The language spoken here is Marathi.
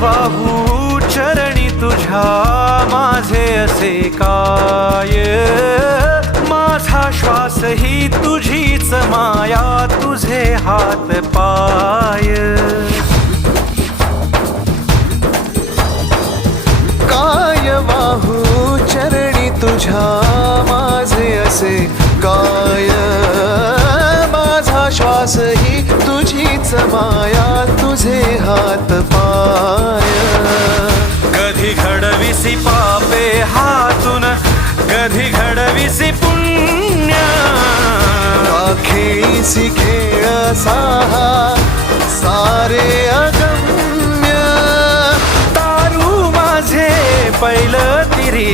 वाहू चरणी तुझ्या माझे असे काय, माझा श्वास ही तुझीच माया, तुझे हात पाय. काय वाहू चरणी तुझ्या माझे असे काय, माझा श्वास ही तुझीच माया, तुझे हात पाय. कधी घडविसी पापे हातून, कधी घडविसी पुण्य, खेळीसी खेळ साहा सारे अगम्य. तारू माझे पैल तिरी